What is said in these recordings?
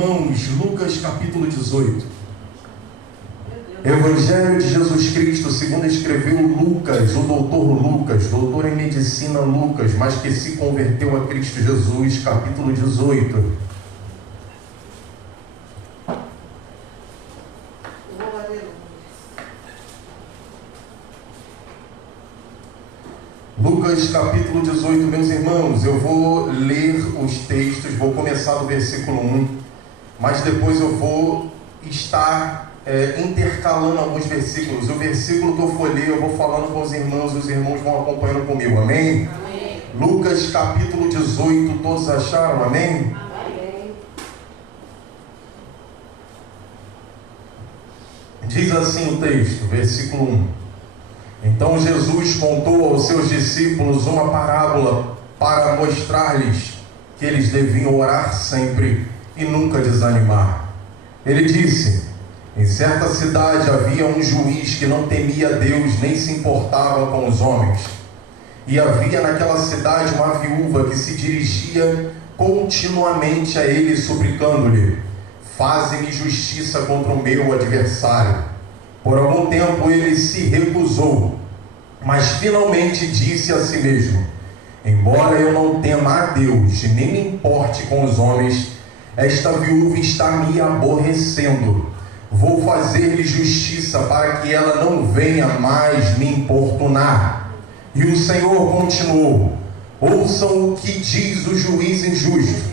irmãos, Lucas capítulo 18. Evangelho de Jesus Cristo, segundo escreveu Lucas, o doutor Lucas, doutor em medicina Lucas, mas que se converteu a Cristo Jesus, capítulo 18. Lucas capítulo 18, meus irmãos, eu vou ler os textos, vou começar do versículo 1, mas depois eu vou estar intercalando alguns versículos. O versículo que eu for ler, eu vou falando com os irmãos vão acompanhando comigo, amém? Amém. Lucas capítulo 18, todos acharam, amém? Amém. Diz assim o texto, versículo 1. Então Jesus contou aos seus discípulos uma parábola para mostrar-lhes que eles deviam orar sempre e nunca desanimar. Ele disse: em certa cidade havia um juiz que não temia Deus nem se importava com os homens. E havia naquela cidade uma viúva que se dirigia continuamente a ele, suplicando-lhe: faze-me justiça contra o meu adversário. Por algum tempo ele se recusou, mas finalmente disse a si mesmo: embora eu não tema a Deus, nem me importe com os homens, esta viúva está me aborrecendo. Vou fazer-lhe justiça para que ela não venha mais me importunar. E o Senhor continuou: ouçam o que diz o juiz injusto.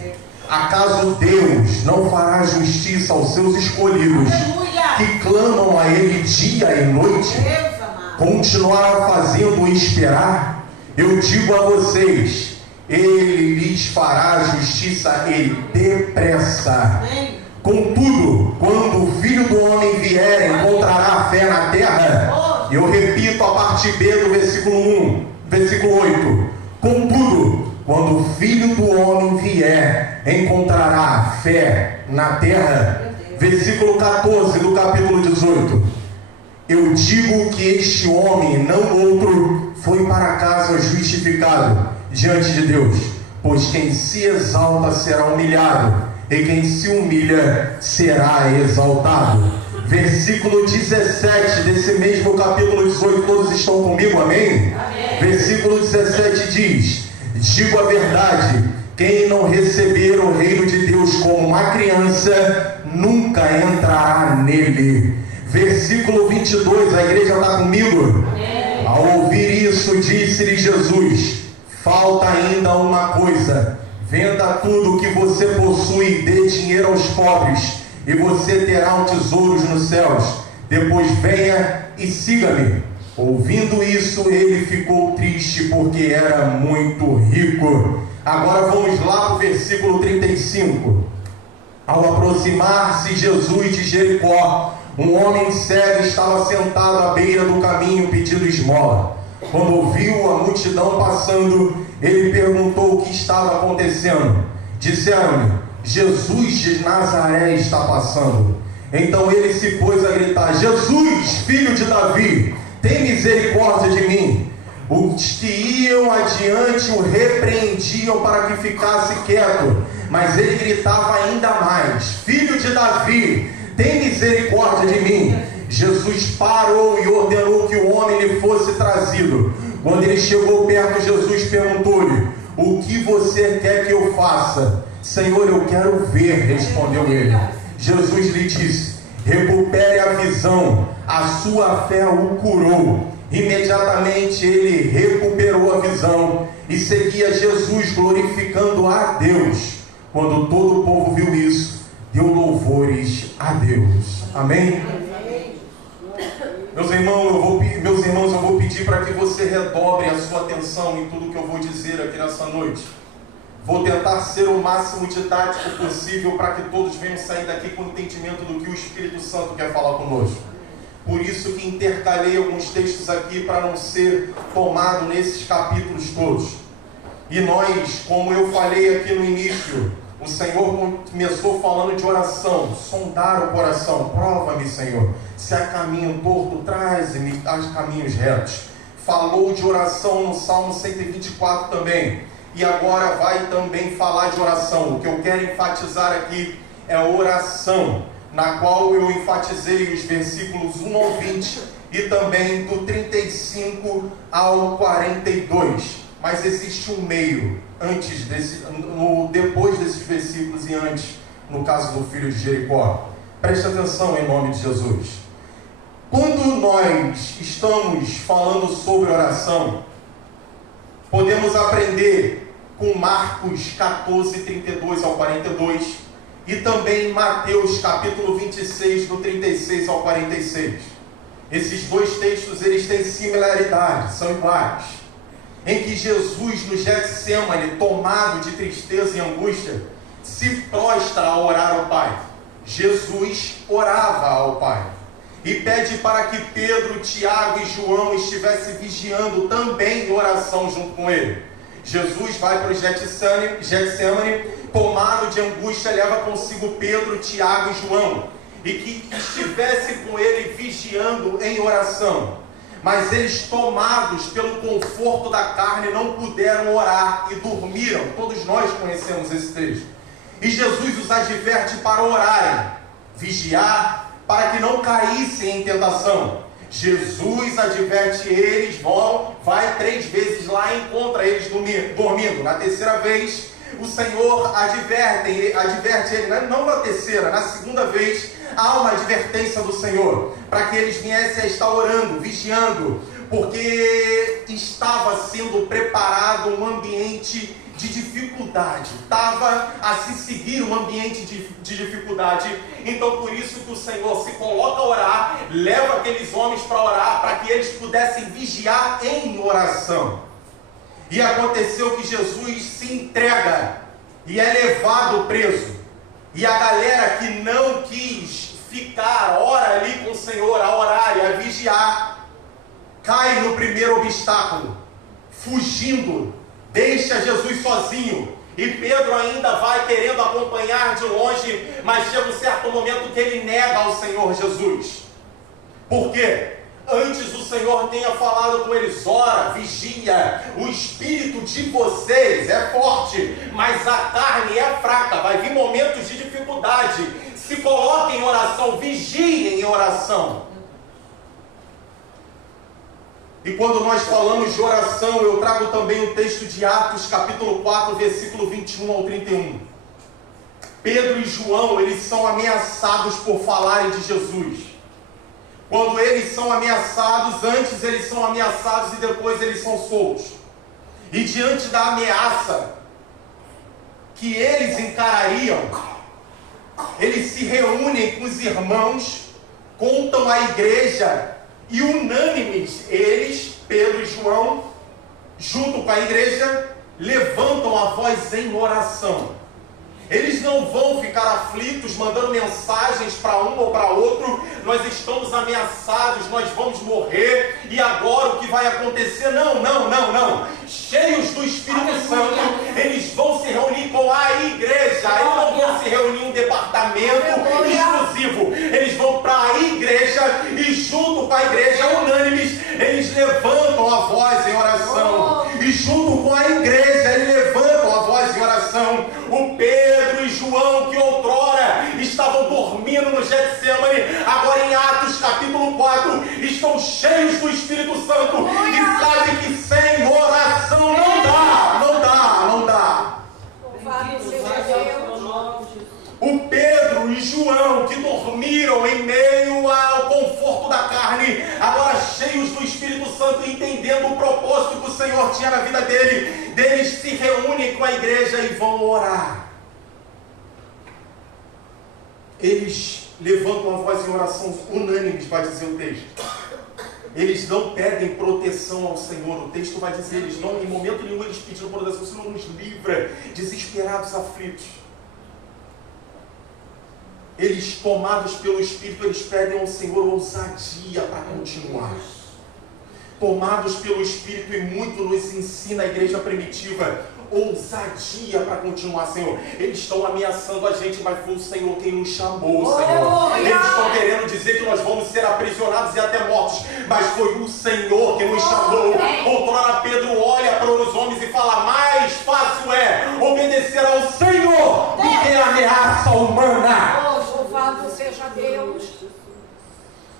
Acaso Deus não fará justiça aos seus escolhidos, que clamam a Ele dia e noite? Continuará fazendo esperar? Eu digo a vocês, Ele lhes fará justiça e depressa. Contudo, quando o Filho do Homem vier, encontrará fé na terra? Eu repito a parte B do versículo 1, versículo 8. Contudo, quando o Filho do Homem vier, encontrará fé na terra? Versículo 14 do capítulo 18. Eu digo que este homem, não outro, foi para casa justificado diante de Deus, pois quem se exalta será humilhado, e quem se humilha será exaltado. Versículo 17 desse mesmo capítulo 18, todos estão comigo, amém? Amém. Versículo 17 diz: digo a verdade, quem não receber o reino de Deus como uma criança, nunca entrará nele. Versículo 22, a igreja está comigo? Amém. Ao ouvir isso, disse-lhe Jesus: falta ainda uma coisa, venda tudo o que você possui, dê dinheiro aos pobres, e você terá um tesouro nos céus. Depois venha e siga-me. Ouvindo isso, ele ficou triste, porque era muito rico. Agora vamos lá para o versículo 35. Ao aproximar-se Jesus de Jericó, um homem cego estava sentado à beira do caminho pedindo esmola. Quando ouviu a multidão passando, ele perguntou o que estava acontecendo. Disseram-lhe: Jesus de Nazaré está passando. Então ele se pôs a gritar: Jesus, filho de Davi, tem misericórdia de mim. Os que iam adiante o repreendiam para que ficasse quieto, mas ele gritava ainda mais: filho de Davi, tem misericórdia de mim. Jesus parou e ordenou que o homem lhe fosse trazido. Quando ele chegou perto, Jesus perguntou-lhe: o que você quer que eu faça? Senhor, eu quero ver, respondeu ele. Jesus lhe disse: recupere a visão, a sua fé o curou. Imediatamente ele recuperou a visão e seguia Jesus, glorificando a Deus. Quando todo o povo viu isso, deu louvores a Deus. Amém? Meus irmãos, eu vou pedir para que você redobre a sua atenção em tudo que eu vou dizer aqui nessa noite. Vou tentar ser o máximo didático possível para que todos venham sair daqui com entendimento do que o Espírito Santo quer falar conosco. Por isso que intercalei alguns textos aqui para não ser tomado nesses capítulos todos. E nós, como eu falei aqui no início, o Senhor começou falando de oração, sondar o coração. Prova-me, Senhor, se há caminho torto, traz-me aos caminhos retos. Falou de oração no Salmo 124 também. E agora vai também falar de oração. O que eu quero enfatizar aqui é oração, na qual eu enfatizei os versículos 1 ao 20 e também do 35 ao 42. Mas existe um meio depois desses versículos e antes, no caso do filho de Jericó. Preste atenção em nome de Jesus. Quando nós estamos falando sobre oração, podemos aprender com Marcos 14, 32 ao 42 e também Mateus capítulo 26, do 36 ao 46. Esses dois textos, eles têm similaridade, são iguais. Em que Jesus, no Getsemane, tomado de tristeza e angústia, se prostra a orar ao Pai. Jesus orava ao Pai e pede para que Pedro, Tiago e João estivessem vigiando também em oração junto com ele. Jesus vai para o Getsemane, tomado de angústia, leva consigo Pedro, Tiago e João, e que estivesse com ele vigiando em oração. Mas eles, tomados pelo conforto da carne, não puderam orar e dormiram. Todos nós conhecemos esse texto. E Jesus os adverte para orarem, vigiar, para que não caíssem em tentação. Jesus adverte eles, vai 3 vezes lá e encontra eles dormindo. Na terceira vez, o Senhor adverte ele, não na terceira, na segunda vez, há uma advertência do Senhor, para que eles viessem a estar orando, vigiando, porque estava sendo preparado um ambiente de dificuldade, estava a se seguir um ambiente de dificuldade. Então por isso que o Senhor se coloca a orar, leva aqueles homens para orar, para que eles pudessem vigiar em oração. E aconteceu que Jesus se entrega e é levado preso, e a galera que não quis ficar hora ali com o Senhor, a orar e a vigiar, cai no primeiro obstáculo, fugindo, deixa Jesus sozinho. E Pedro ainda vai querendo acompanhar de longe, mas chega um certo momento que ele nega ao Senhor Jesus. Por quê? Antes o Senhor tenha falado com eles: ora, vigia, o espírito de vocês é forte, mas a carne é fraca, vai vir momentos de dificuldade, se coloquem em oração, vigiem em oração. E quando nós falamos de oração, eu trago também o texto de Atos, capítulo 4, versículo 21 ao 31. Pedro e João, eles são ameaçados por falarem de Jesus. Quando eles são ameaçados, antes eles são ameaçados e depois eles são soltos. E diante da ameaça que eles encarariam, eles se reúnem com os irmãos, contam à igreja, e unânimes, eles, Pedro e João, junto com a igreja, levantam a voz em oração. Eles não vão ficar aflitos, mandando mensagens para um ou para outro: nós estamos ameaçados, nós vamos morrer, e agora o que vai acontecer? Não. Cheios do Espírito Santo, eles vão se reunir com a igreja. Eles não vão se reunir em um departamento exclusivo. Eles vão para a igreja, e junto com a igreja, unânimes, eles levantam a voz em oração. E junto com a igreja, eles levantam a voz em oração. O Pedro e João, que outrora estavam dormindo no Getsemane, agora em Atos capítulo 4, estão cheios do Espírito Santo, e sabem que sem oração não dá. O Pedro e João, que dormiram em meio ao conforto da carne, agora cheios do Espírito Santo, entendendo o propósito que o Senhor tinha na vida deles se reúnem com a igreja e vão orar. Eles levantam a voz em oração unânimes, vai dizer o texto. Eles não pedem proteção ao Senhor. O texto vai dizer, eles não, em momento nenhum eles pediram proteção: Senhor, nos livra, desesperados, aflitos. Eles, tomados pelo Espírito, eles pedem ao Senhor ousadia para continuar. Tomados pelo Espírito, e muito nos ensina a igreja primitiva, ousadia para continuar, Senhor. Eles estão ameaçando a gente, mas foi o Senhor quem nos chamou, Senhor. Eles estão querendo dizer que nós vamos ser aprisionados e até mortos, mas foi o Senhor que nos chamou. Outrora Pedro olha para os homens e fala: mais fácil é obedecer ao Senhor do que a ameaça humana. Louvado seja Deus.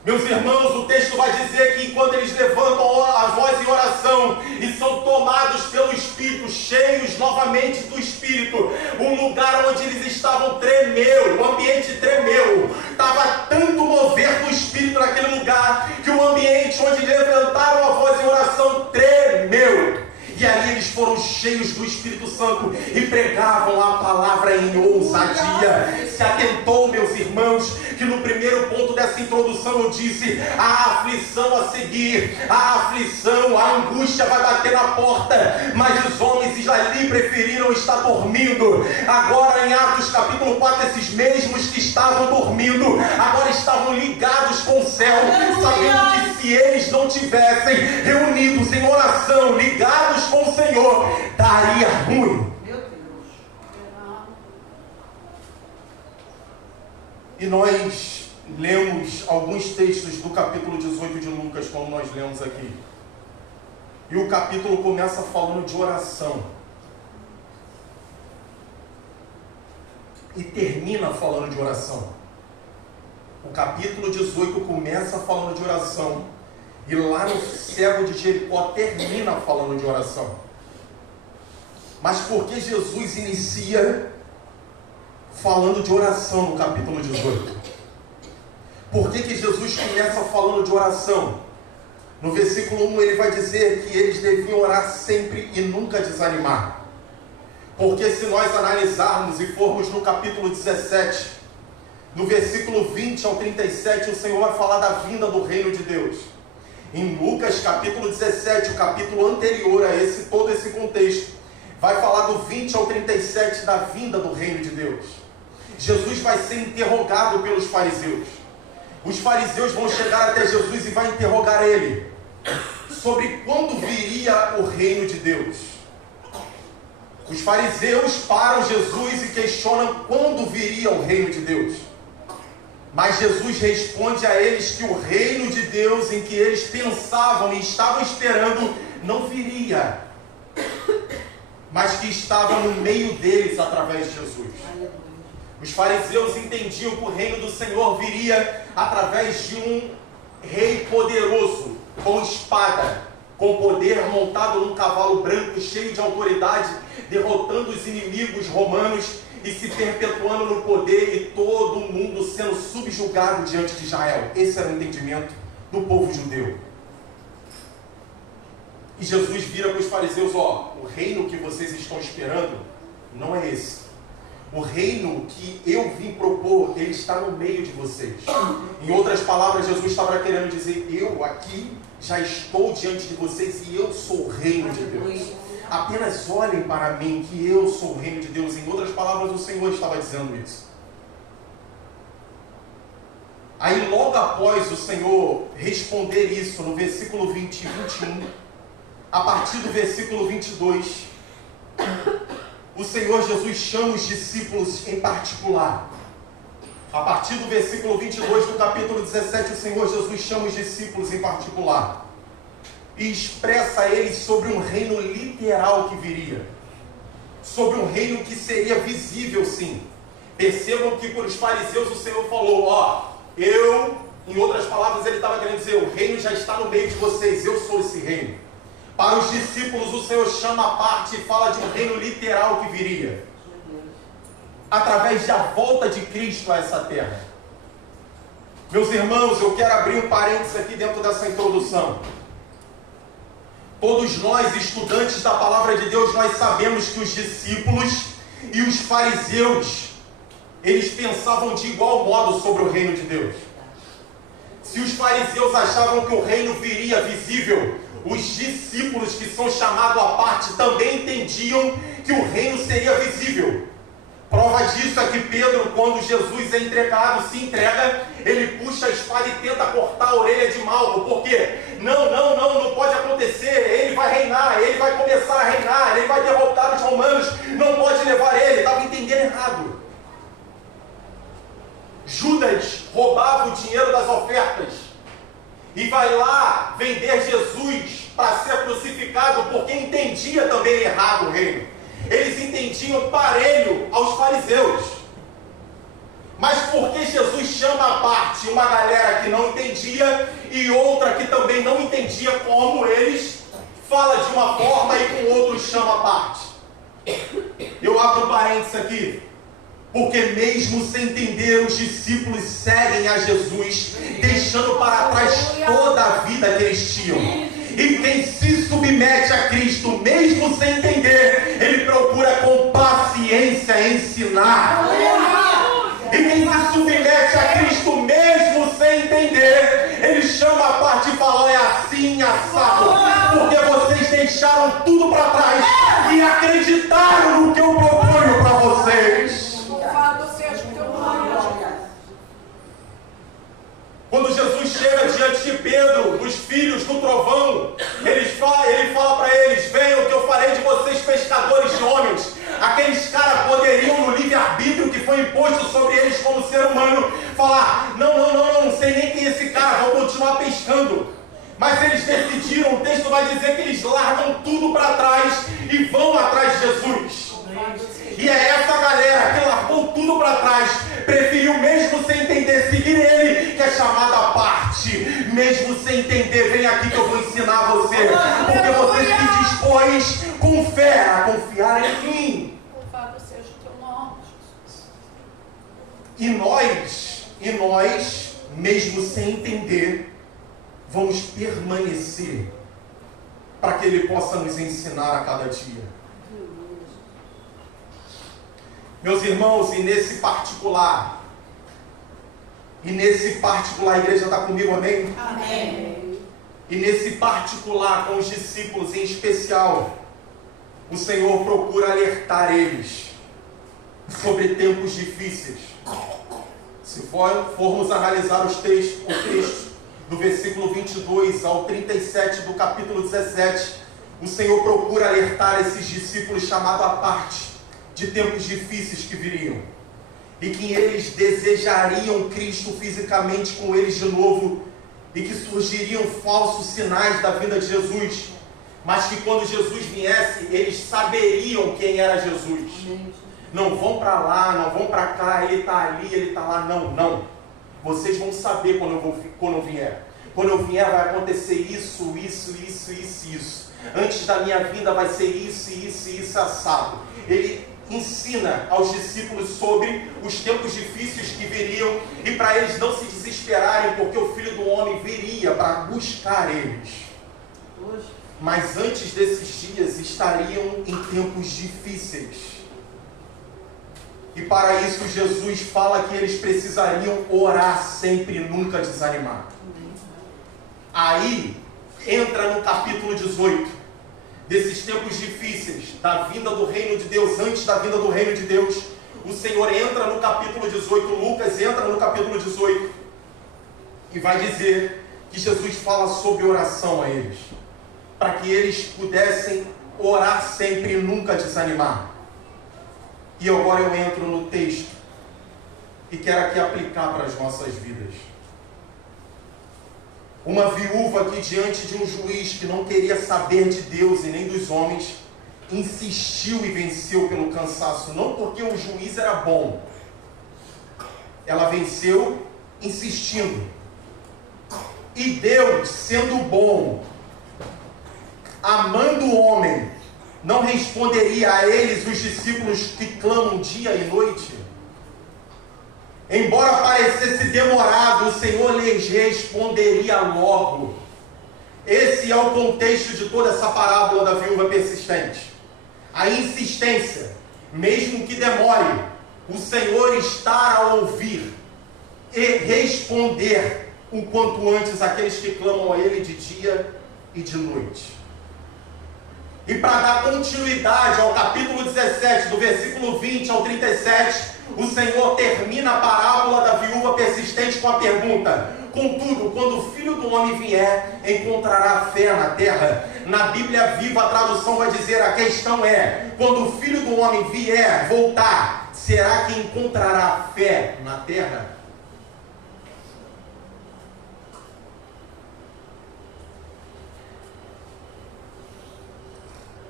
Meus irmãos, o texto vai dizer que enquanto eles levantam a voz em oração e são tomados pelo Espírito, cheios novamente do Espírito, o lugar onde eles estavam tremeu, o ambiente tremeu. Estava tanto mover do Espírito naquele lugar que o ambiente onde levantaram a voz em oração tremeu. E ali eles foram cheios do Espírito Santo e pregavam a palavra em ousadia. Se atentou, meus irmãos, que no primeiro ponto dessa introdução eu disse: a aflição a seguir, a aflição, a angústia vai bater na porta, mas os homens ali preferiram estar dormindo. Agora em Atos capítulo 4, esses mesmos que estavam dormindo, agora estavam ligados com o céu, sabendo que se eles não tivessem reunidos em oração, ligados com o Senhor, daria ruim. Meu Deus. E nós lemos alguns textos do capítulo 18 de Lucas, como nós lemos aqui. E o capítulo começa falando de oração. E termina falando de oração. O capítulo 18 começa falando de oração. E lá no cego de Jericó termina falando de oração. Mas por que Jesus inicia falando de oração no capítulo 18? Por que Jesus começa falando de oração? No versículo 1 ele vai dizer que eles deviam orar sempre e nunca desanimar. Porque se nós analisarmos e formos no capítulo 17, no versículo 20 ao 37, o Senhor vai falar da vinda do reino de Deus. Em Lucas capítulo 17, o capítulo anterior a esse, todo esse contexto, vai falar do 20 ao 37 da vinda do reino de Deus. Jesus vai ser interrogado pelos fariseus. Os fariseus vão chegar até Jesus e vai interrogar ele sobre quando viria o reino de Deus. Os fariseus param Jesus e questionam quando viria o reino de Deus. Mas Jesus responde a eles que o reino de Deus em que eles pensavam e estavam esperando não viria, mas que estava no meio deles através de Jesus. Os fariseus entendiam que o reino do Senhor viria através de um rei poderoso, com espada, com poder, montado num cavalo branco, cheio de autoridade, derrotando os inimigos romanos e se perpetuando no poder, e todo mundo sendo subjugado diante de Israel. Esse era o entendimento do povo judeu. E Jesus vira para os fariseus: o reino que vocês estão esperando não é esse. O reino que eu vim propor, ele está no meio de vocês. Em outras palavras, Jesus estava querendo dizer: eu aqui já estou diante de vocês e eu sou o reino de Deus. Apenas olhem para mim que eu sou o reino de Deus. Em outras palavras, o Senhor estava dizendo isso. Aí logo após o Senhor responder isso, no versículo 20 e 21, a partir do versículo 22, o Senhor Jesus chama os discípulos em particular. A partir do versículo 22 do capítulo 17, o Senhor Jesus chama os discípulos em particular e expressa a eles sobre um reino literal que viria, sobre um reino que seria visível, sim. Percebam que para os fariseus o Senhor falou: em outras palavras, ele estava querendo dizer: o reino já está no meio de vocês, eu sou esse reino. Para os discípulos, o Senhor chama a parte e fala de um reino literal que viria, através da volta de Cristo a essa terra. Meus irmãos, eu quero abrir um parênteses aqui dentro dessa introdução. Todos nós, estudantes da palavra de Deus, nós sabemos que os discípulos e os fariseus, eles pensavam de igual modo sobre o reino de Deus. Se os fariseus achavam que o reino viria visível, os discípulos, que são chamados à parte, também entendiam que o reino seria visível. Prova prova disso é que Pedro, quando Jesus é entregado, se entrega, ele puxa a espada e tenta cortar a orelha de Malco. Por quê? Não pode acontecer. Ele vai reinar, ele vai começar a reinar, ele vai derrotar os romanos, não pode levar ele. Estava entendendo errado. Judas roubava o dinheiro das ofertas e vai lá vender Jesus para ser crucificado, porque entendia também errado o reino. Eles entendiam parelho aos fariseus. Mas porque Jesus chama à parte uma galera que não entendia e outra que também não entendia como eles, fala de uma forma e com outros chama à parte. Eu abro parênteses aqui. Porque mesmo sem entender, os discípulos seguem a Jesus, deixando para trás toda a vida que eles tinham. E quem se submete a Cristo, mesmo sem entender, ele procura com paciência ensinar. E quem se submete a Cristo, mesmo sem entender, ele chama a parte e fala: é assim, assado. Porque vocês deixaram tudo para trás e acreditaram no que eu proponho para vocês. Quando Jesus chega diante de Pedro, dos filhos do trovão, ele fala para eles: venham que eu farei de vocês pescadores de homens. Aqueles caras poderiam, no livre-arbítrio que foi imposto sobre eles como ser humano, falar: não sei nem quem é esse cara, vou continuar pescando. Mas eles decidiram, o texto vai dizer que eles largam tudo para trás e vão atrás de Jesus. E é essa galera que largou tudo para trás, preferiu, mesmo sem entender, seguir ele, que é chamado à parte. Mesmo sem entender, vem aqui que eu vou ensinar você. Porque você se dispôs com fé a confiar em mim. Louvado seja o teu nome, Jesus. E nós, mesmo sem entender, vamos permanecer para que ele possa nos ensinar a cada dia. Meus irmãos, e nesse particular, a igreja está comigo, amém? Amém. E nesse particular, com os discípulos em especial, o Senhor procura alertar eles sobre tempos difíceis. Se formos analisar o texto do versículo 22 ao 37 do capítulo 17, o Senhor procura alertar esses discípulos chamados à parte de tempos difíceis que viriam, e que eles desejariam Cristo fisicamente com eles de novo, e que surgiriam falsos sinais da vinda de Jesus, mas que quando Jesus viesse, eles saberiam quem era Jesus. Não vão para lá, não vão para cá, ele está ali, ele está lá, não. Vocês vão saber quando eu vier. Quando eu vier vai acontecer isso. Antes da minha vinda vai ser isso assado. Ele ensina aos discípulos sobre os tempos difíceis que viriam e para eles não se desesperarem, porque o Filho do Homem viria para buscar eles. Mas antes desses dias estariam em tempos difíceis. E para isso Jesus fala que eles precisariam orar sempre e nunca desanimar. Aí entra no capítulo 18. Desses tempos difíceis, da vinda do reino de Deus, antes da vinda do reino de Deus, o Senhor entra no capítulo 18, Lucas entra no capítulo 18, e vai dizer que Jesus fala sobre oração a eles, para que eles pudessem orar sempre e nunca desanimar. E agora eu entro no texto, e quero aqui aplicar para as nossas vidas. Uma viúva que diante de um juiz que não queria saber de Deus e nem dos homens, insistiu e venceu pelo cansaço, não porque o juiz era bom. Ela venceu insistindo. E Deus, sendo bom, amando o homem, não responderia a eles, os discípulos que clamam dia e noite? Embora parecesse demorado, o Senhor lhes responderia logo. Esse é o contexto de toda essa parábola da viúva persistente. A insistência, mesmo que demore, o Senhor está a ouvir e responder o quanto antes aqueles que clamam a Ele de dia e de noite. E para dar continuidade ao capítulo 17, do versículo 20 ao 37, O Senhor termina a parábola da viúva persistente com a pergunta: contudo, quando o Filho do Homem vier, encontrará fé na terra? Na Bíblia Viva, a tradução vai dizer: a questão é, quando o Filho do Homem vier, voltar, será que encontrará fé na terra?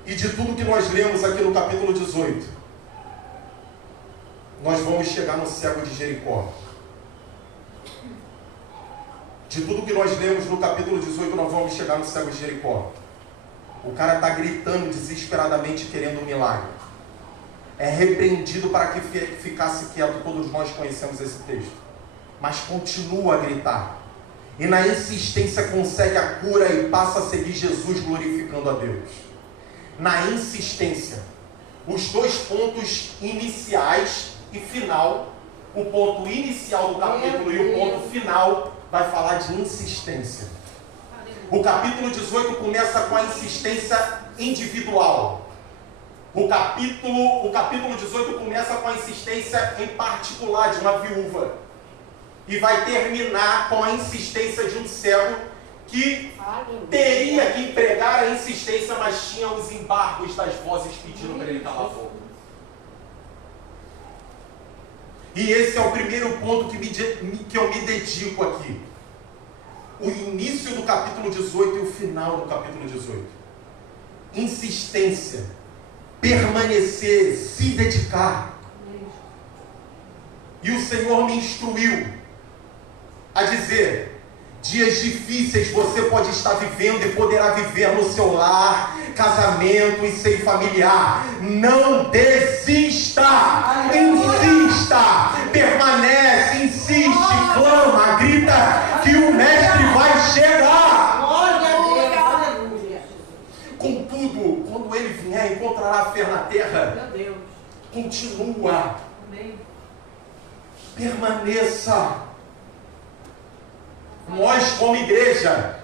E de tudo que nós lemos aqui no capítulo 18, nós vamos chegar no cego de Jericó. De tudo que nós lemos no capítulo 18, nós vamos chegar no cego de Jericó. O cara está gritando desesperadamente, querendo um milagre. É repreendido para que ficasse quieto. Todos nós conhecemos esse texto. Mas continua a gritar. E na insistência consegue a cura e passa a seguir Jesus, glorificando a Deus. Na insistência. Os dois pontos iniciais e final. O ponto inicial do capítulo e o ponto final vai falar de insistência. O capítulo 18 começa com a insistência individual. O capítulo 18 começa com a insistência em particular de uma viúva. E vai terminar com a insistência de um cego que teria que empregar a insistência, mas tinha os embargos das vozes pedindo para ele calar a boca. E esse é o primeiro ponto que eu me dedico aqui. O início do capítulo 18 e o final do capítulo 18. Insistência, permanecer, se dedicar. E o Senhor me instruiu a dizer: dias difíceis você pode estar vivendo e poderá viver no seu lar, casamento e seio familiar. Não desista, insista, permanece, insiste, clama, grita que o mestre vai chegar. Contudo, quando ele vier, encontrará fé na terra. Continua, permaneça. Nós como igreja,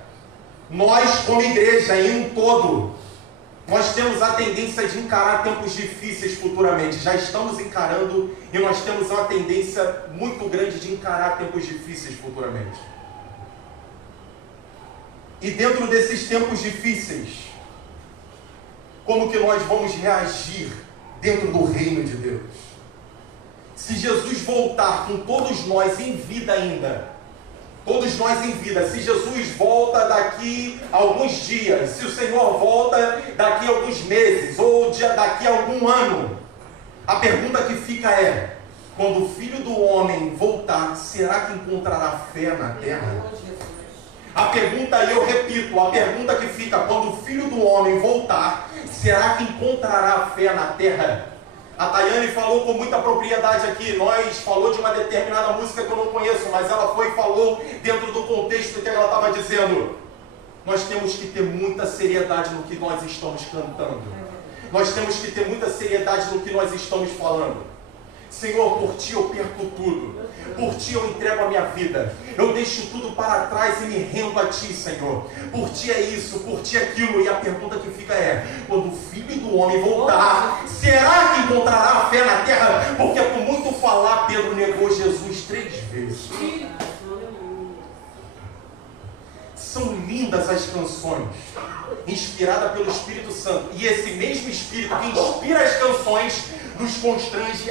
em um todo, nós temos a tendência de encarar tempos difíceis futuramente. Já estamos encarando e nós temos uma tendência muito grande de encarar tempos difíceis futuramente. E dentro desses tempos difíceis, como que nós vamos reagir dentro do reino de Deus? Se Jesus voltar com todos nós em vida ainda, todos nós em vida, se Jesus volta daqui a alguns dias, se o Senhor volta daqui a alguns meses, ou daqui a algum ano, a pergunta que fica é: quando o Filho do Homem voltar, será que encontrará fé na terra? A pergunta, eu repito, a pergunta que fica: quando o Filho do Homem voltar, será que encontrará fé na terra? A Tayane falou com muita propriedade aqui. Falou de uma determinada música que eu não conheço, mas ela falou dentro do contexto que ela estava dizendo. Nós temos que ter muita seriedade no que nós estamos cantando. Nós temos que ter muita seriedade no que nós estamos falando. Senhor, por Ti eu perco tudo. Por Ti eu entrego a minha vida. Eu deixo tudo para trás e me rendo a Ti, Senhor. Por Ti é isso, por Ti é aquilo. E a pergunta que fica é: quando o Filho do Homem voltar, será que encontrará fé na terra? Porque por muito falar, Pedro negou Jesus 3 vezes. São lindas as canções, inspiradas pelo Espírito Santo. E esse mesmo Espírito que inspira as canções nos constrange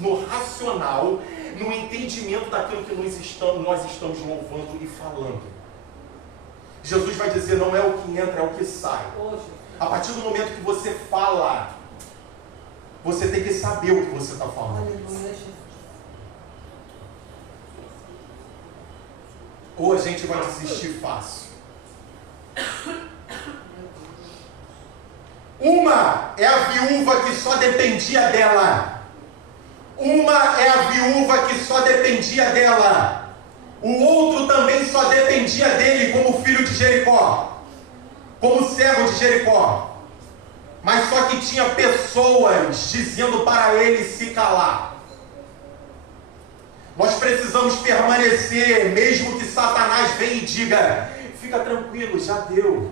no racional, no entendimento daquilo que nós estamos louvando e falando. Jesus vai dizer: não é o que entra, é o que sai. A partir do momento que você fala, você tem que saber o que você está falando. Ou a gente vai desistir fácil. Uma é a viúva que só dependia dela. Uma é a viúva que só dependia dela. O outro também só dependia dele, como o filho de Jericó, como o servo de Jericó. Mas só que tinha pessoas dizendo para ele se calar. Nós precisamos permanecer, mesmo que Satanás venha e diga: fica tranquilo, já deu.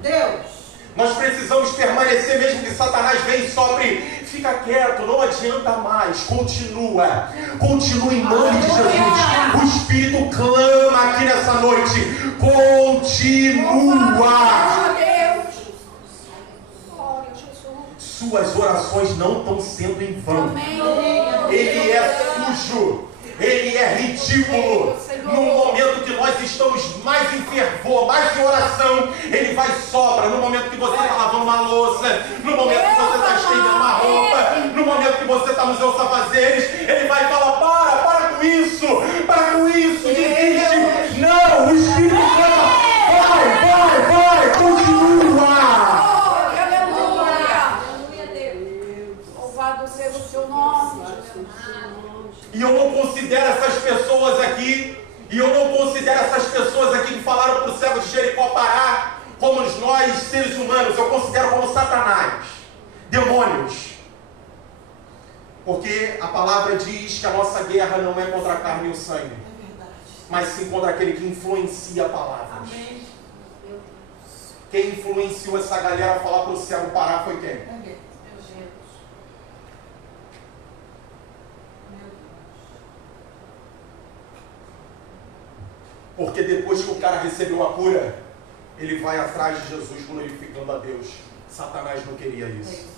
Nós precisamos permanecer, mesmo que Satanás venha e sopre. Fica quieto, não adianta mais. Continua. Continua em nome de Jesus. O Espírito clama aqui nessa noite. Continua. Suas orações não estão sendo em vão. Ele é sujo. Ele é ridículo. No momento que nós estamos mais em fervor, mais em oração, ele vai e sopra. No momento que você está lavando uma louça, no momento que você está estendendo uma roupa, no momento que você está nos seus afazeres, ele vai e fala: para com isso, desiste. Não, o Espírito fala: vai, continua. Louvado seja o seu nome. E eu não considero essas pessoas aqui, que falaram para o cego de Jericó parar, como nós, seres humanos, eu considero como Satanás, demônios. Porque a palavra diz que a nossa guerra não é contra a carne e o sangue, mas sim contra aquele que influencia palavras. Amém. Quem influenciou essa galera a falar para o cego parar foi quem? Porque depois que o cara recebeu a cura, ele vai atrás de Jesus glorificando a Deus. Satanás não queria isso.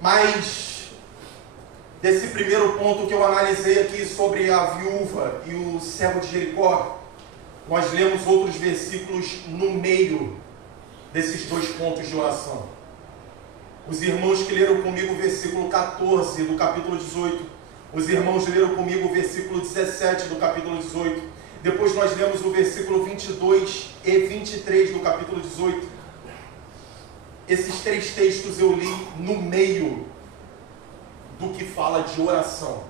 Mas, desse primeiro ponto que eu analisei aqui sobre a viúva e o cego de Jericó, nós lemos outros versículos no meio desses dois pontos de oração. Os irmãos que leram comigo o versículo 14 do capítulo 18. Os irmãos leram comigo o versículo 17 do capítulo 18. Depois nós lemos o versículo 22 e 23 do capítulo 18. Esses três textos eu li no meio do que fala de oração.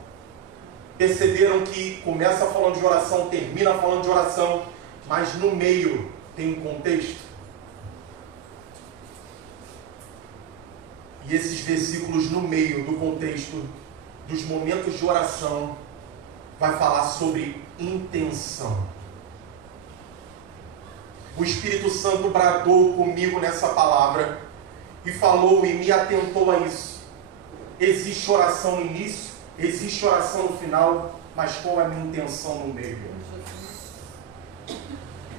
Perceberam que começa falando de oração, termina falando de oração, mas no meio tem um contexto? E esses versículos no meio do contexto dos momentos de oração vai falar sobre intenção. O Espírito Santo bradou comigo nessa palavra e falou e me atentou a isso. Existe oração no início, existe oração no final, mas qual é a minha intenção no meio?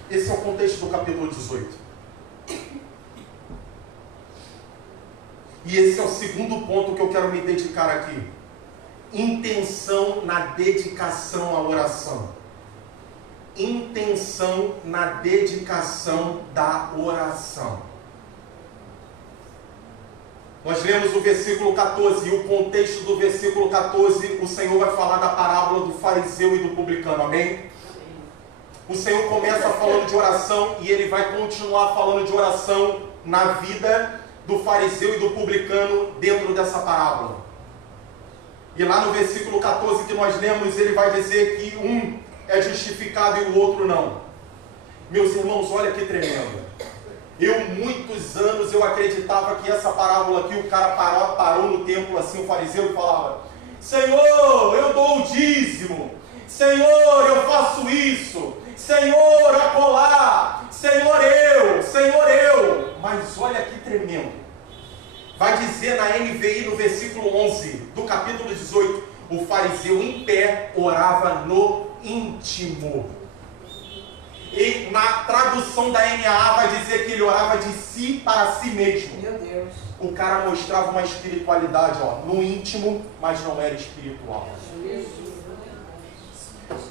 Esse é o contexto do capítulo 18. E esse é o segundo ponto que eu quero me dedicar aqui. Intenção na dedicação à oração. Intenção na dedicação da oração. Nós lemos o versículo 14 e o contexto do versículo 14, o Senhor vai falar da parábola do fariseu e do publicano, amém? O Senhor começa falando de oração e ele vai continuar falando de oração na vida do fariseu e do publicano dentro dessa parábola. E lá no versículo 14 que nós lemos, ele vai dizer que um é justificado e o outro não. Meus irmãos, olha que tremendo. Muitos anos eu acreditava que essa parábola aqui, o cara parou no templo assim, o fariseu, e falava: Senhor, eu dou o dízimo, Senhor, eu faço isso, Senhor, acolá, Senhor, eu. Mas olha que tremendo. Vai dizer na NVI, no versículo 11 do capítulo 18, o fariseu em pé orava no íntimo. E na tradução da NAA vai dizer que ele orava de si para si mesmo. Meu Deus. O cara mostrava uma espiritualidade, no íntimo, mas não era espiritual.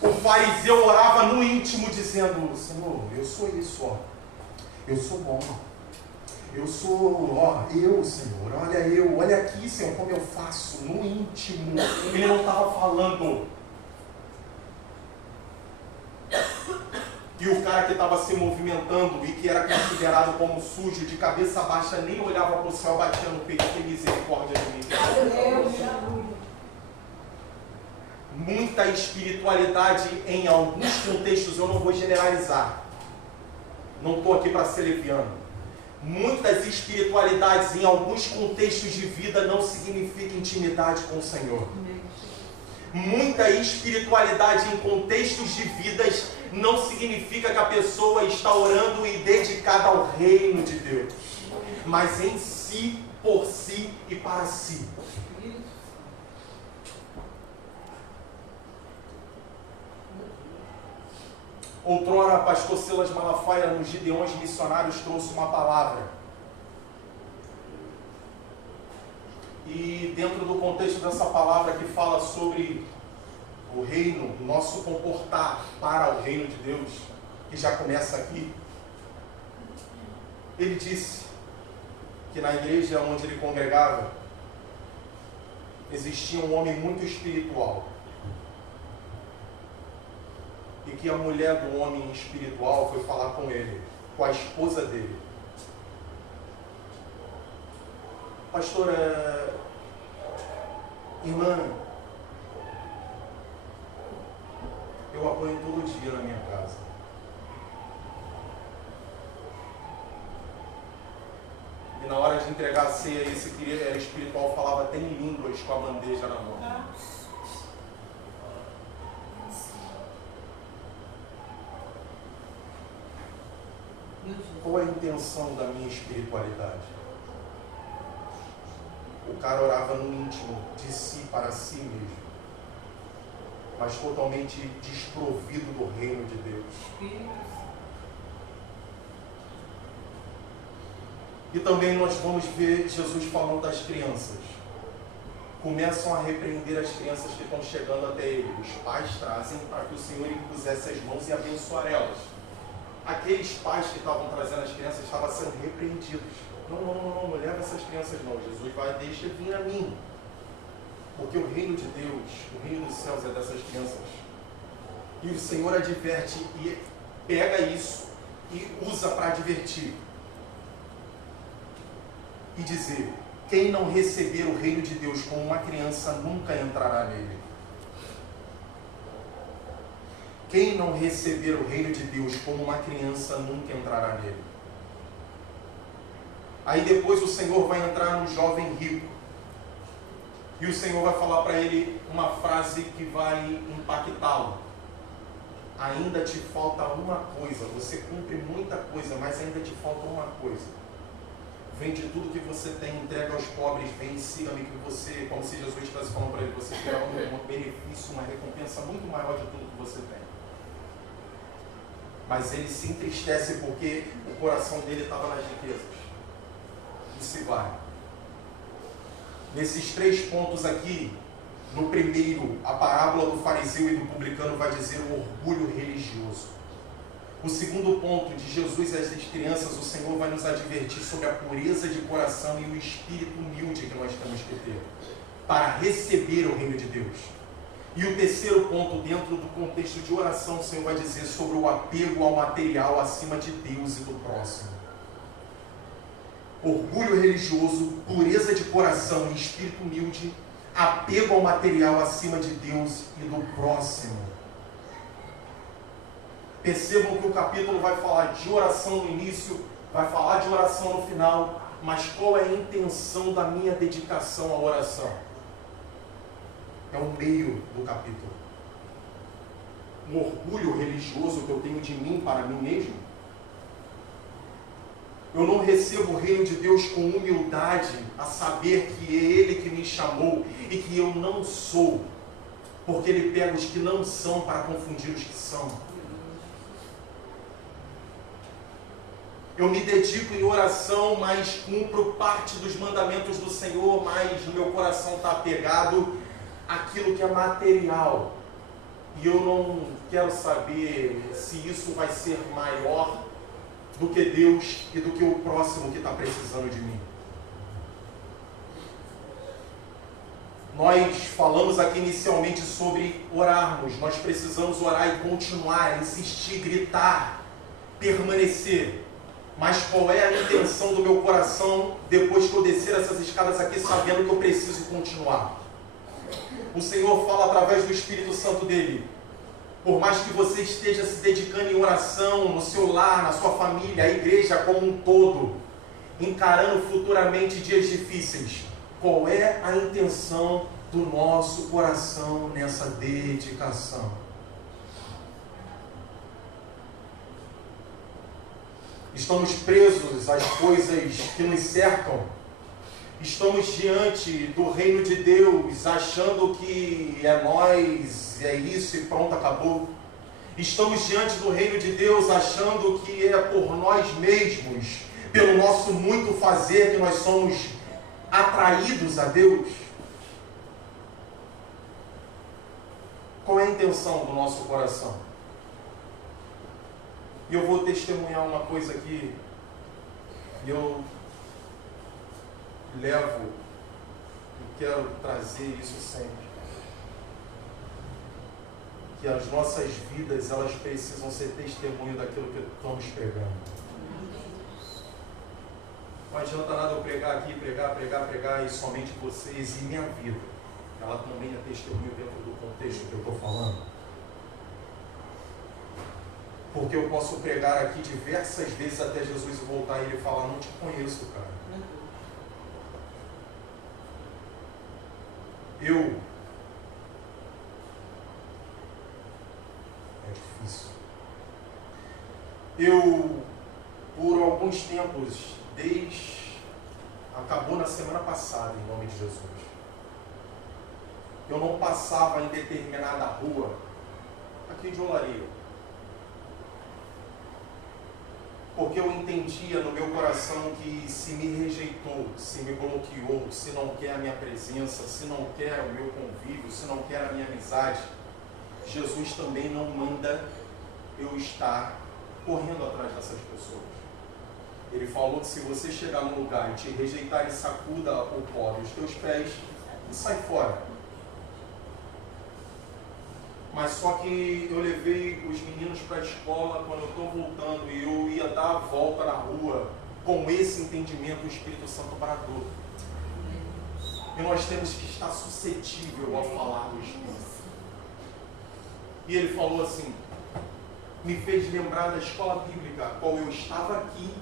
O fariseu orava no íntimo dizendo: Senhor, eu sou isso, eu sou bom. Eu sou, Senhor, olha aqui, Senhor, como eu faço, no íntimo. Ele não estava falando. E o cara que estava se movimentando e que era considerado como sujo, de cabeça baixa, nem olhava para o céu, batia no peito: que misericórdia de mim. Muita espiritualidade em alguns contextos, eu não vou generalizar. Não estou aqui para ser leviano. Muitas espiritualidades em alguns contextos de vida não significa intimidade com o Senhor. Muita espiritualidade em contextos de vidas não significa que a pessoa está orando e dedicada ao reino de Deus, mas em si, por si e para si. Outrora, pastor Silas Malafaia, nos Gideões Missionários, trouxe uma palavra. E dentro do contexto dessa palavra que fala sobre o reino, o nosso comportar para o reino de Deus, que já começa aqui, ele disse que na igreja onde ele congregava, existia um homem muito espiritual. E que a mulher do homem espiritual foi falar com ele, com a esposa dele. Pastora, irmã, eu apanho todo dia na minha casa. E na hora de entregar a ceia, esse que era espiritual falava até em línguas com a bandeja na mão. Qual é a intenção da minha espiritualidade? O cara orava no íntimo, de si para si mesmo, mas totalmente desprovido do reino de Deus. E também nós vamos ver Jesus falando das crianças. Começam a repreender as crianças que estão chegando até ele. Os pais trazem para que o Senhor impusesse as mãos e abençoar elas. Aqueles pais que estavam trazendo as crianças estavam sendo repreendidos. Não leva essas crianças não. Jesus vai, deixa vir a mim. Porque o reino de Deus, o reino dos céus é dessas crianças. E o Senhor adverte e pega isso e usa para advertir. E dizer, quem não receber o reino de Deus como uma criança nunca entrará nele. Quem não receber o reino de Deus como uma criança nunca entrará nele. Aí depois o Senhor vai entrar no jovem rico. E o Senhor vai falar para ele uma frase que vai impactá-lo. Ainda te falta uma coisa. Você cumpre muita coisa, mas ainda te falta uma coisa. Vende tudo que você tem, entrega aos pobres, vem e siga-me, que você, como se Jesus estivesse falando para ele, você terá um benefício, uma recompensa muito maior de tudo que você tem. Mas ele se entristece porque o coração dele estava nas riquezas. E se vai. Nesses 3 pontos aqui, no primeiro, a parábola do fariseu e do publicano vai dizer o orgulho religioso. O segundo ponto, de Jesus e as crianças, o Senhor vai nos advertir sobre a pureza de coração e o espírito humilde que nós temos que ter para receber o reino de Deus. E o terceiro ponto, dentro do contexto de oração, o Senhor vai dizer sobre o apego ao material acima de Deus e do próximo. Orgulho religioso, pureza de coração e espírito humilde, apego ao material acima de Deus e do próximo. Percebam que o capítulo vai falar de oração no início, vai falar de oração no final, mas qual é a intenção da minha dedicação à oração? É o meio do capítulo. Um orgulho religioso que eu tenho de mim para mim mesmo. Eu não recebo o reino de Deus com humildade, a saber que é Ele que me chamou e que eu não sou, porque Ele pega os que não são para confundir os que são. Eu me dedico em oração, mas cumpro parte dos mandamentos do Senhor, mas no meu coração está apegado àquilo que é material. E eu não quero saber se isso vai ser maior do que Deus e do que o próximo que está precisando de mim. Nós falamos aqui inicialmente sobre orarmos. Nós precisamos orar e continuar, insistir, gritar, permanecer. Mas qual é a intenção do meu coração depois que eu descer essas escadas aqui, sabendo que eu preciso continuar? O Senhor fala através do Espírito Santo dele. Por mais que você esteja se dedicando em oração, no seu lar, na sua família, a igreja como um todo, encarando futuramente dias difíceis, Qual é a intenção do nosso coração nessa dedicação? Estamos presos às coisas que nos cercam. Estamos diante do reino de Deus, achando que é nós, é isso e pronto, acabou. Estamos diante do reino de Deus, achando que é por nós mesmos, pelo nosso muito fazer, que nós somos atraídos a Deus. Qual é a intenção do nosso coração? E eu vou testemunhar uma coisa aqui, e eu levo e quero trazer isso sempre. Que as nossas vidas, elas precisam ser testemunho daquilo que estamos pregando. Não adianta nada eu pregar aqui, pregar, e somente vocês e minha vida. Ela também é testemunho dentro do contexto que eu estou falando. Porque eu posso pregar aqui diversas vezes até Jesus voltar e ele falar, não te conheço, cara. É difícil. Por alguns tempos, acabou na semana passada, em nome de Jesus. Eu não passava em determinada rua, aqui de Olaria. Porque eu entendia no meu coração que se me rejeitou, se me bloqueou, se não quer a minha presença, se não quer o meu convívio, se não quer a minha amizade, Jesus também não manda eu estar correndo atrás dessas pessoas. Ele falou que se você chegar num lugar e te rejeitar e sacuda o pó dos teus pés e sai fora. Mas só que eu levei os meninos para a escola quando eu estou voltando e eu ia dar a volta na rua com esse entendimento, o Espírito Santo bradou. E nós temos que estar suscetível ao falar do Espírito. E ele falou assim, me fez lembrar da escola bíblica, a qual eu estava aqui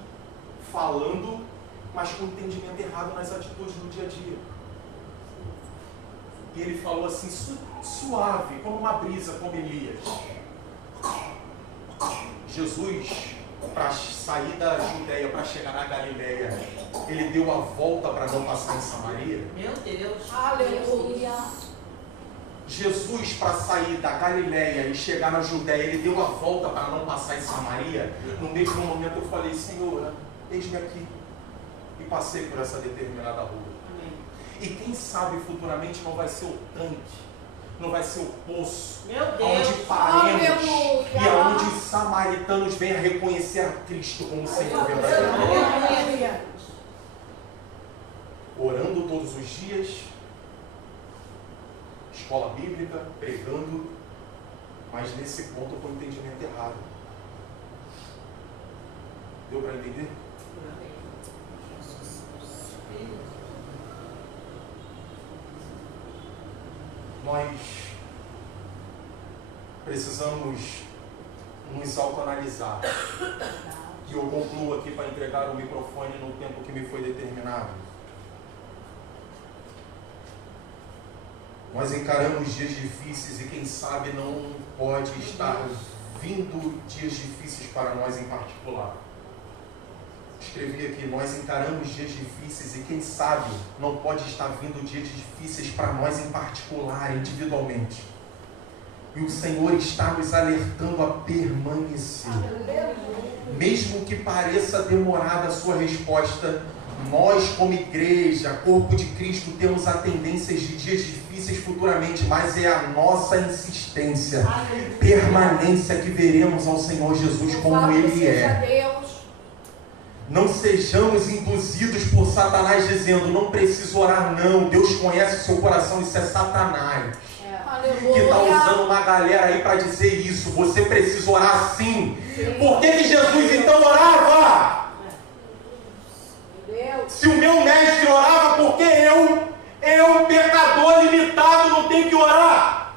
falando, mas com entendimento errado nas atitudes do dia a dia. E ele falou assim, suave, como uma brisa, como Elias. Jesus, para sair da Judeia, para chegar na Galileia, ele deu a volta para não passar em Samaria. Meu Deus. Aleluia. Jesus, para sair da Galileia e chegar na Judeia, ele deu a volta para não passar em Samaria. No mesmo momento eu falei, Senhor, eis-me aqui. E passei por essa determinada rua. E quem sabe futuramente não vai ser o tanque, não vai ser o poço, onde paremos e aonde os samaritanos venham reconhecer a Cristo como Senhor verdadeiro. Orando todos os dias, escola bíblica, pregando, mas nesse ponto com o entendimento errado. Deu para entender? Nós precisamos nos autoanalisar. E eu concluo aqui para entregar o microfone no tempo que me foi determinado. Nós encaramos dias difíceis e quem sabe não pode estar vindo dias difíceis para nós em particular. Escrevi aqui, nós encaramos dias difíceis e quem sabe não pode estar vindo dias difíceis para nós em particular, individualmente. E o Senhor está nos alertando a permanecer. Mesmo que pareça demorada a sua resposta, nós como igreja, corpo de Cristo, temos a tendência de dias difíceis futuramente, mas é a nossa insistência, permanência que veremos ao Senhor Jesus como Ele é. Não sejamos induzidos por Satanás dizendo, não preciso orar não, Deus conhece o seu coração, isso é Satanás. Que está usando uma galera aí para dizer isso, você precisa orar sim. Por que Jesus então orava? Se o meu mestre orava, por que eu, pecador limitado, não tenho que orar?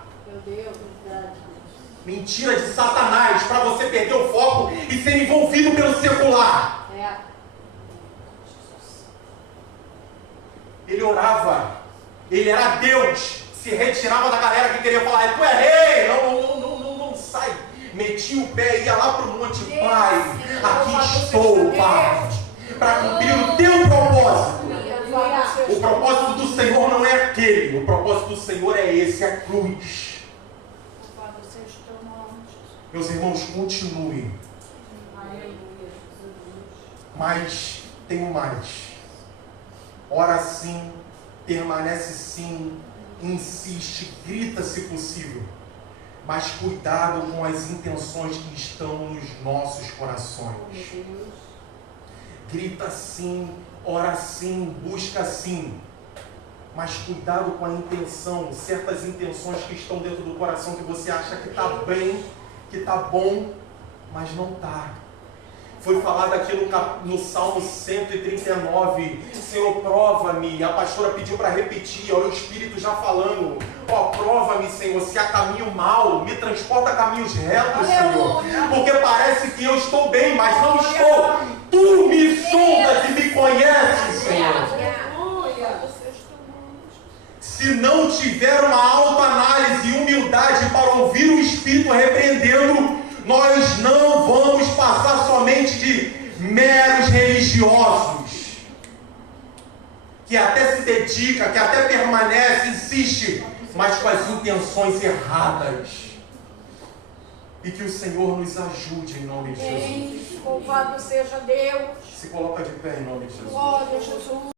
Mentira de Satanás, para você perder o foco e ser envolvido pelo secular. Ele ele orava, ele era Deus, se retirava da galera que queria falar, tu é rei, não sai. Metia o pé, ia lá para o monte, Pai, aqui estou, Pai, para cumprir o teu propósito. O propósito do Senhor não é aquele, o propósito do Senhor é esse, a cruz. Meus irmãos, continuem. Mas tenho mais. Ora sim, permanece sim, insiste, grita se possível. Mas cuidado com as intenções que estão nos nossos corações. Grita sim, ora sim, busca sim. Mas cuidado com a intenção, certas intenções que estão dentro do coração que você acha que está bem, que está bom, mas não está. Foi falado aqui no Salmo 139, Senhor, prova-me. A pastora pediu para repetir, olha o Espírito já falando. Prova-me, Senhor, se há caminho mau, me transporta a caminhos retos, Senhor. Porque parece que eu estou bem, mas não estou. Tu me sondas e me conheces, Senhor. Se não tiver uma autoanálise e humildade para ouvir o Espírito repreendendo, nós não vamos passar somente de meros religiosos, que até se dedica, que até permanece, insiste, mas com as intenções erradas. E que o Senhor nos ajude em nome de Jesus. Louvado seja Deus. Se coloca de pé em nome de Jesus. Glória a Jesus.